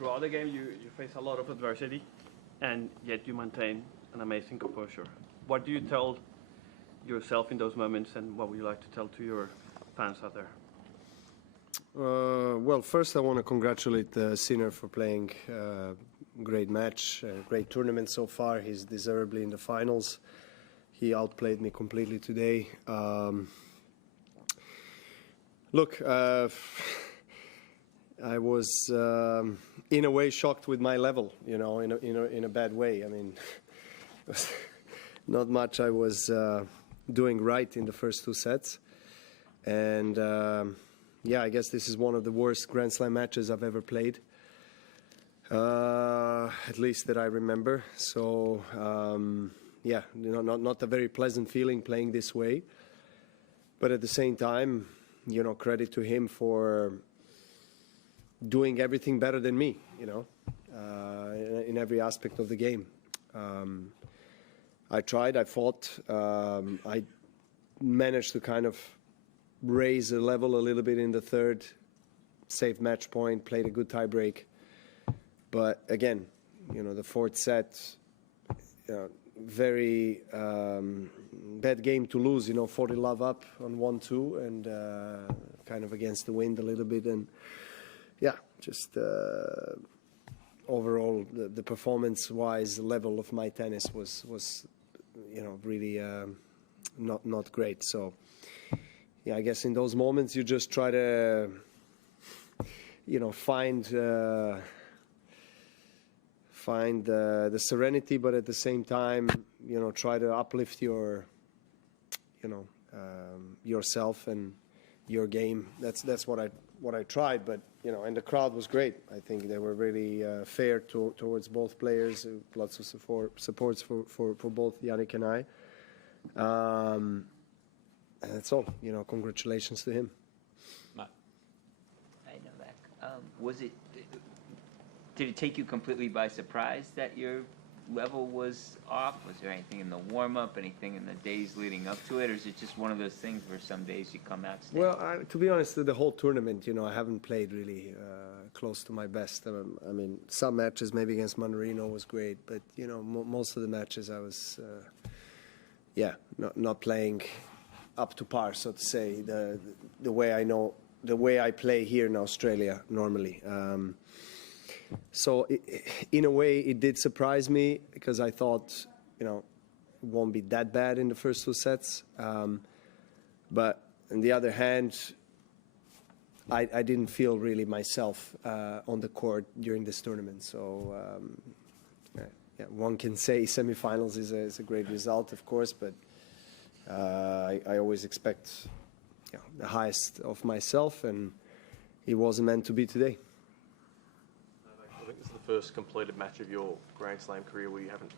throughout the game you face a lot of adversity, and yet you maintain an amazing composure. What do you tell yourself in those moments, and what would you like to tell to your fans out there? Well, first I want to congratulate Sinner for playing a great match, a great tournament so far. He's deservedly in the finals. He outplayed me completely today. Look, I was in a way shocked with my level, you know, in a bad way. I mean, not much I was doing right in the first two sets, and yeah, I guess this is one of the worst Grand Slam matches I've ever played, at least that I remember. So yeah, you know, not a very pleasant feeling playing this way, but at the same time, you know, credit to him for doing everything better than me, you know, in every aspect of the game. I tried, I fought, I managed to kind of raise the level a little bit in the third, saved match point, played a good tie break. But again, you know, the fourth set, very bad game to lose, you know, 40 love up on 1-2 and kind of against the wind a little bit. And yeah, just overall, the performance-wise level of my tennis was you know, really not great. So yeah, I guess in those moments you just try to, you know, find the serenity, but at the same time, you know, try to uplift your, you know, yourself and your game. That's what I tried, but you know, and the crowd was great. I think they were really fair towards both players. Lots of supports for both Jannik and I. And that's all. You know, congratulations to him. Hi, Novak. Did it take you completely by surprise that your level was off? Was there anything in the warm-up, anything in the days leading up to it, or is it just one of those things where some days you come out standing? Well, to be honest, the whole tournament, you know, I haven't played really close to my best. I mean, some matches maybe against Manarino was great, but you know, most of the matches I was, yeah, not playing up to par, so to say. The way I play here in Australia normally. So in a way, it did surprise me because I thought, you know, it won't be that bad in the first two sets. But on the other hand, I didn't feel really myself on the court during this tournament. So yeah, one can say semifinals is a great result, of course, but I always expect, you know, the highest of myself, and it wasn't meant to be today. I think this is the first completed match of your Grand Slam career where you haven't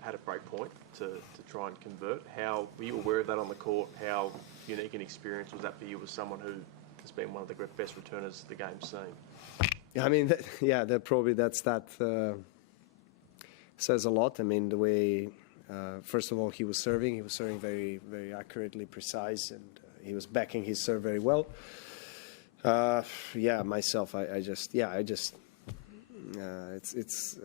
had a break point to try and convert. How were you aware of that on the court? How unique an experience was that for you as someone who has been one of the best returners the game's seen? Yeah, I mean, that says a lot. I mean, the way, first of all, he was serving very, very accurately, precise, and he was backing his serve very well. Yeah, myself, it's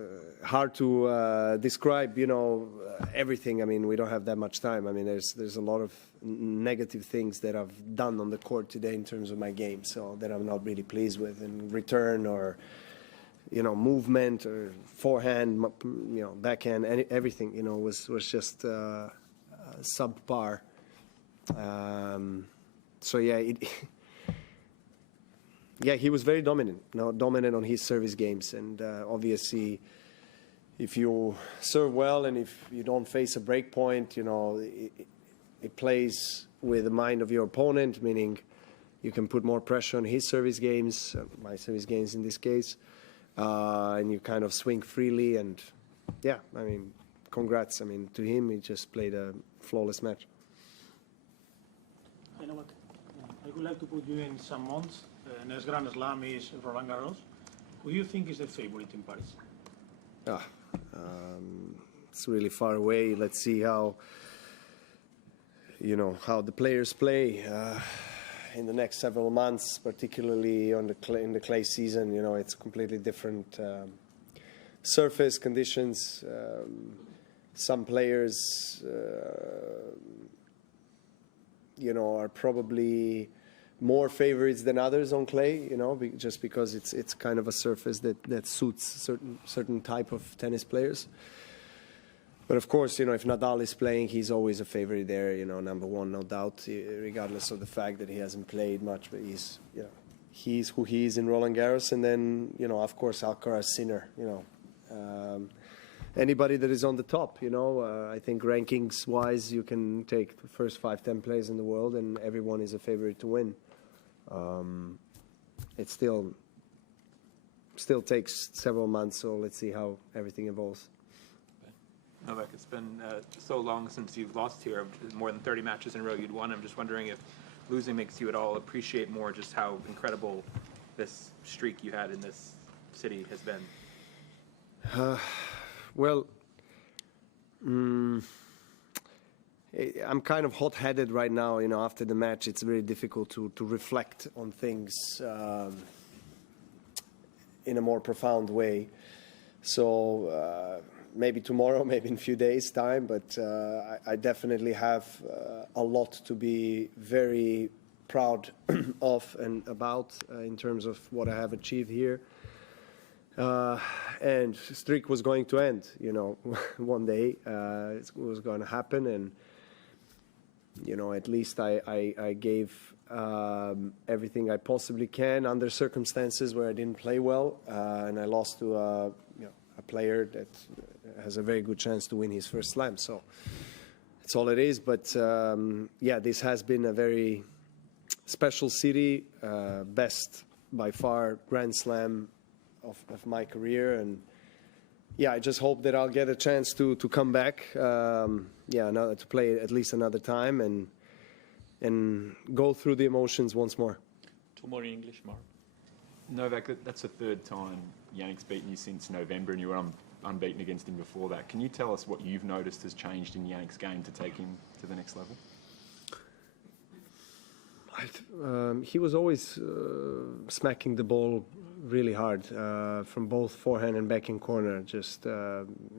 hard to describe, you know, everything. I mean, we don't have that much time. I mean, there's a lot of negative things that I've done on the court today in terms of my game, so that I'm not really pleased with in return or, you know, movement or forehand, you know, backhand, everything, you know, was just subpar. So yeah, yeah, he was very dominant on his service games, and obviously, if you serve well and if you don't face a break point, you know, it plays with the mind of your opponent, meaning you can put more pressure on his service games, my service games in this case, and you kind of swing freely. And yeah, I mean, congrats. I mean, to him, he just played a flawless match. I know what. I would like to put you in some months. Next Grand Slam is Roland Garros. Who do you think is the favorite in Paris? It's really far away. Let's see how, you know, how the players play. in the next several months, particularly on in the clay season. You know, it's completely different surface conditions. Some players, you know, are probably more favorites than others on clay, you know, just because it's kind of a surface that suits certain type of tennis players. But of course, you know, if Nadal is playing, he's always a favorite there, you know, number one, no doubt, regardless of the fact that he hasn't played much. But he's, you know, he's who he is in Roland Garros. And then, you know, of course, Alcaraz, Sinner, you know. Anybody that is on the top, you know, I think rankings-wise, you can take the first 5-10 players in the world, and everyone is a favorite to win. It still takes several months, so let's see how everything evolves. Novak, it's been so long since you've lost here, more than 30 matches in a row you'd won. I'm just wondering if losing makes you at all appreciate more just how incredible this streak you had in this city has been. Well, I'm kind of hot-headed right now. You know, after the match, it's very difficult to reflect on things in a more profound way. So maybe tomorrow, maybe in a few days' time, but I definitely have a lot to be very proud of and about in terms of what I have achieved here. And streak was going to end, you know, one day. It was going to happen, and you know, at least I gave everything I possibly can under circumstances where I didn't play well, and I lost to a player that has a very good chance to win his first slam. So that's all it is. But yeah, this has been a very special city, best by far Grand Slam of my career, and yeah, I just hope that I'll get a chance to come back, to play at least another time and go through the emotions once more. Two more in English, Mark. Novak, that's the third time Jannik's beaten you since November, and you were unbeaten against him before that. Can you tell us what you've noticed has changed in Jannik's game to take him to the next level? He was always smacking the ball really hard from both forehand and backhand corner. Just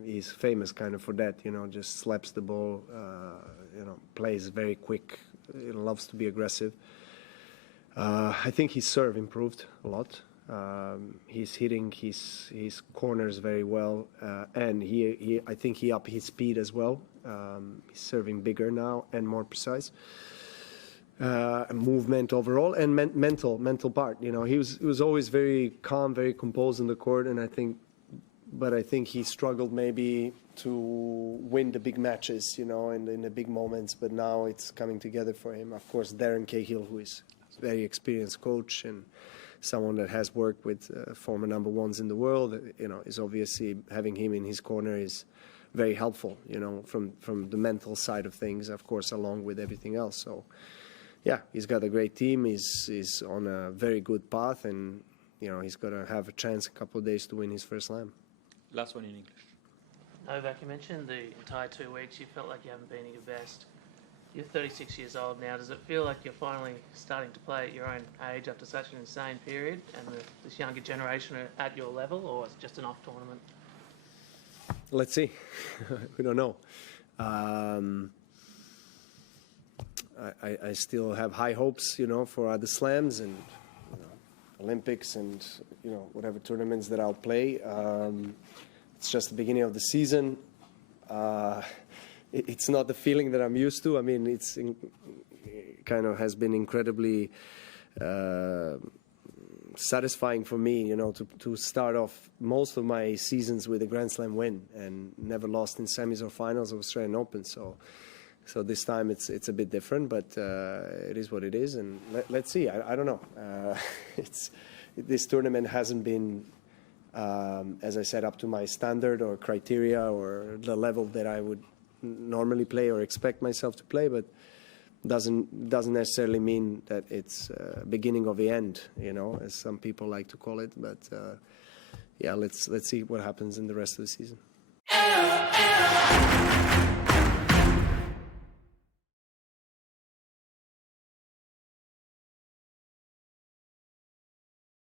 he's famous kind of for that, you know, just slaps the ball, you know, plays very quick, loves to be aggressive. I think his serve improved a lot. He's hitting his corners very well, and I think he upped his speed as well. He's serving bigger now and more precise. Movement overall and mental part. You know, he was always very calm, very composed in the court, and I think he struggled maybe to win the big matches, you know, in the big moments. But now it's coming together for him. Of course, Darren Cahill, who is a very experienced coach and someone that has worked with former number ones in the world, you know, is obviously having him in his corner is very helpful, you know, from the mental side of things, of course, along with everything else. So. Yeah, he's got a great team. He's on a very good path, and you know he's got to have a chance a couple of days to win his first slam. Last one in English. Novak, you mentioned the entire 2 weeks you felt like you haven't been at your best. You're 36 years old now. Does it feel like you're finally starting to play at your own age after such an insane period, and this younger generation are at your level, or it's just an off tournament? Let's see. We don't know. I still have high hopes, you know, for other slams and you know, Olympics and you know whatever tournaments that I'll play. It's just the beginning of the season. It's not the feeling that I'm used to. I mean, it kind of has been incredibly satisfying for me, you know, to start off most of my seasons with a Grand Slam win and never lost in semis or finals of Australian Open. So this time it's a bit different, but it is what it is, and let's see. I don't know. This tournament hasn't been, as I said, up to my standard or criteria or the level that I would normally play or expect myself to play, but doesn't necessarily mean that it's beginning of the end, you know, as some people like to call it. But yeah, let's see what happens in the rest of the season.